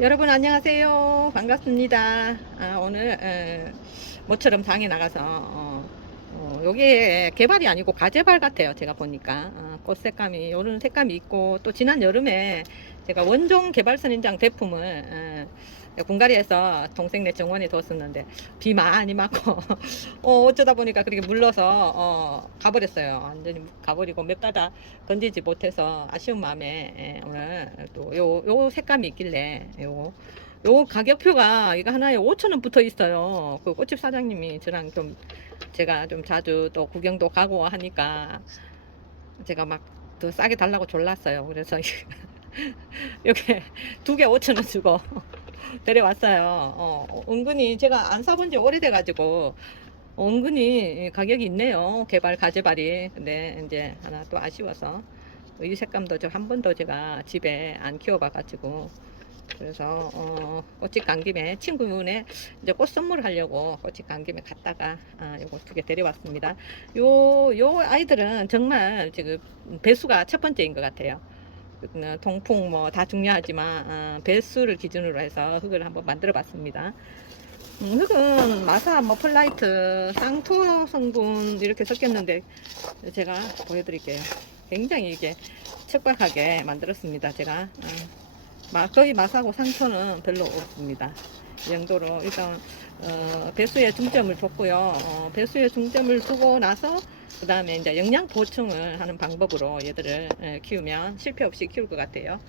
여러분 안녕하세요. 반갑습니다. 아, 오늘 에, 모처럼 장에 나가서 어, 어, 여기에 개발이 아니고 가재발 같아요. 제가 보니까 아, 꽃 색감이 이런 색감이 있고 또 지난 여름에 제가 원종 개발 선인장 제품을 에, 분갈이에서 동생네 정원에 뒀었는데 비 많이 맞고 어, 어쩌다 보니까 그렇게 물러서 어, 가버렸어요. 완전히 가버리고 몇 가닥 건지지 못해서 아쉬운 마음에 예, 오늘 또요 요 색감이 있길래 요요 가격표가 이거 하나에 5천 원 붙어 있어요. 그 꽃집 사장님이 저랑 좀 제가 좀 자주 또 구경도 가고 하니까 제가 막 더 싸게 달라고 졸랐어요. 그래서 이렇게 두 개 5천 원 주고 데려왔어요. 어, 은근히 제가 안 사본 지 오래돼가지고 은근히 가격이 있네요. 개발 가재발이. 근데 이제 하나 또 아쉬워서 이 색감도 저한 번도 제가 집에 안 키워봐가지고 그래서 어, 꽃집 간 김에 친구분의 이제 꽃 선물하려고 꽃집 간 김에 갔다가 아, 요거 두 개 데려왔습니다. 요, 요 아이들은 정말 지금 배수가 첫 번째인 것 같아요. 그, 동풍 뭐 다 중요하지만 어, 배수를 기준으로 해서 흙을 한번 만들어 봤습니다. 음, 흙은 마사, 뭐 플라이트, 쌍토 성분 이렇게 섞였는데 제가 보여드릴게요. 굉장히 이게 척박하게 만들었습니다. 제가 어, 마, 거의 마사고 상토는 별로 없습니다. 이 정도로 일단 어, 배수에 중점을 줬고요. 어, 배수에 중점을 두고 나서 그 다음에 이제 영양 보충을 하는 방법으로 얘들을 예, 키우면 실패 없이 키울 것 같아요.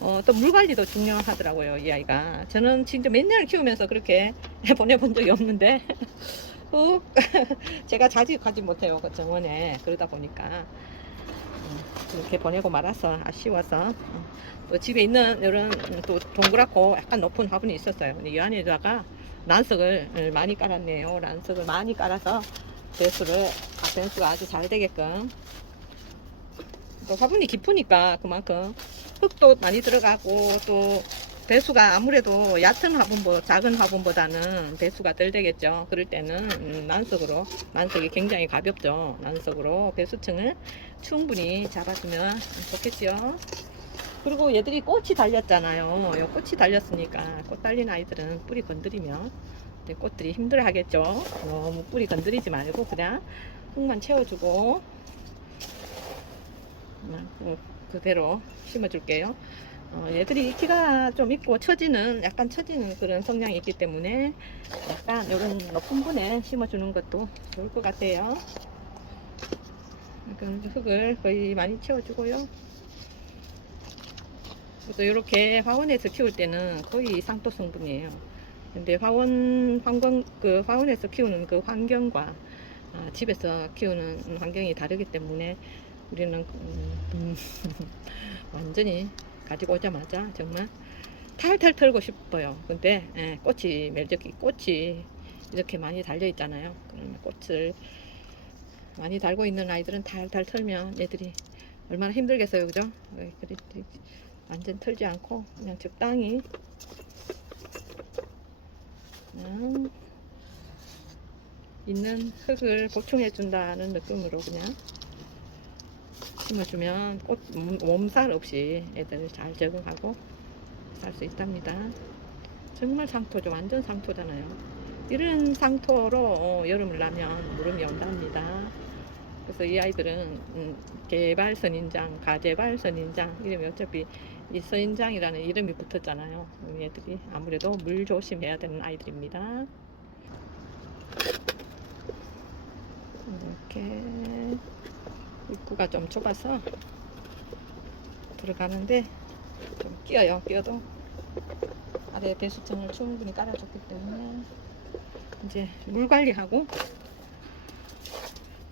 어, 또 물 관리도 중요하더라고요, 이 아이가. 저는 진짜 몇 년을 키우면서 그렇게 보내본 적이 없는데, 꼭 제가 자주 가지 못해요, 그 정원에. 그러다 보니까. 음, 그렇게 보내고 말아서 아쉬워서. 어, 또 집에 있는 이런 또 동그랗고 약간 높은 화분이 있었어요. 근데 이 안에다가 란석을 많이 깔았네요. 란석을 많이 깔아서 배수를 아, 배수가 아주 잘 되게끔 또 화분이 깊으니까 그만큼 흙도 많이 들어가고 또 배수가 아무래도 얕은 화분보 작은 화분보다는 배수가 덜 되겠죠. 그럴 때는 음, 난석으로 난석이 굉장히 가볍죠. 난석으로 배수층을 충분히 잡아주면 좋겠죠. 그리고 얘들이 꽃이 달렸잖아요. 요 꽃이 달렸으니까 꽃 달린 아이들은 뿌리 건드리면 네, 꽃들이 힘들어 하겠죠. 너무 뿌리 건드리지 말고 그냥 흙만 채워주고 그- 그대로 심어줄게요. 어, 얘들이 키가 좀 있고 처지는 약간 처지는 그런 성향이 있기 때문에 약간 이런 높은 분에 심어주는 것도 좋을 것 같아요. 그 흙을 거의 많이 채워주고요. 그래서 이렇게 화원에서 키울 때는 거의 상토 성분이에요. 근데 화원 환경 그 화원에서 키우는 그 환경과 아, 집에서 키우는 환경이 다르기 때문에 우리는 음, 음, 완전히 가지고 오자마자 정말 탈탈 털고 싶어요. 근데 예, 꽃이 멜저기 꽃이 이렇게 많이 달려 있잖아요. 그러면 꽃을 많이 달고 있는 아이들은 탈탈 털면 얘들이 얼마나 힘들겠어요, 그죠? 왜 그리 완전 털지 않고 그냥 적당히 그냥 있는 흙을 보충해 준다는 느낌으로 그냥 심어주면 꽃 몸- 몸살 없이 애들 잘 적응하고 살 수 있답니다. 정말 상토죠. 완전 상토잖아요. 이런 상토로 어, 여름을 나면 무름이 온답니다. 그래서 이 아이들은 음, 개발 선인장, 가재발 선인장 이름이 어차피 이 선인장이라는 이름이 붙었잖아요. 우리 애들이 아무래도 물 조심해야 되는 아이들입니다. 이렇게 입구가 좀 좁아서 들어가는데 좀 끼어요. 끼어도 아래 배수층을 충분히 깔아줬기 때문에 이제 물 관리하고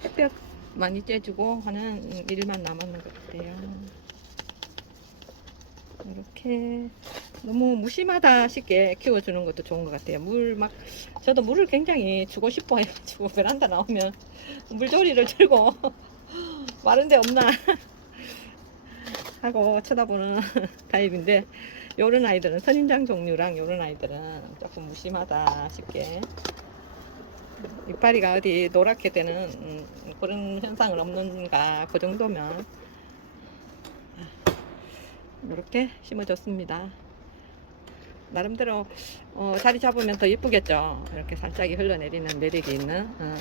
햇볕 많이 쬐주고 하는 일만 남았는 것 같아요. 이렇게 너무 무심하다 싶게 키워주는 것도 좋은 것 같아요. 물 막 저도 물을 굉장히 주고 싶어 해가지고 베란다 나오면 물조리를 들고 마른데 없나 하고 쳐다보는 타입인데 요런 아이들은 선인장 종류랑 요런 아이들은 조금 무심하다 싶게 이파리가 어디 노랗게 되는 음, 그런 현상은 없는가 그 정도면 이렇게 심어줬습니다. 나름대로 어, 자리 잡으면 더 예쁘겠죠. 이렇게 살짝이 흘러내리는 매력이 있는. 어.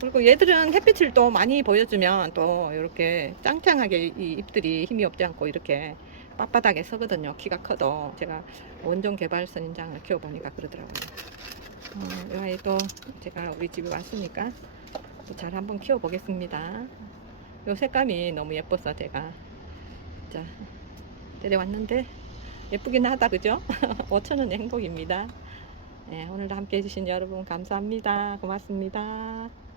그리고 얘들은 햇빛을 또 많이 보여주면 또 이렇게 짱짱하게 이 잎들이 힘이 없지 않고 이렇게 빳빳하게 서거든요. 키가 커도 제가 원종 개발 선 인장을 키워보니까 그러더라고요. 어, 이 아이 도 제가 우리 집에 왔으니까 또 잘 한번 키워보겠습니다. 요 색감이 너무 예뻐서 제가 자 데려왔는데 예쁘긴 하다 그죠? 5천원의 행복입니다. 네, 오늘도 함께 해주신 여러분 감사합니다. 고맙습니다.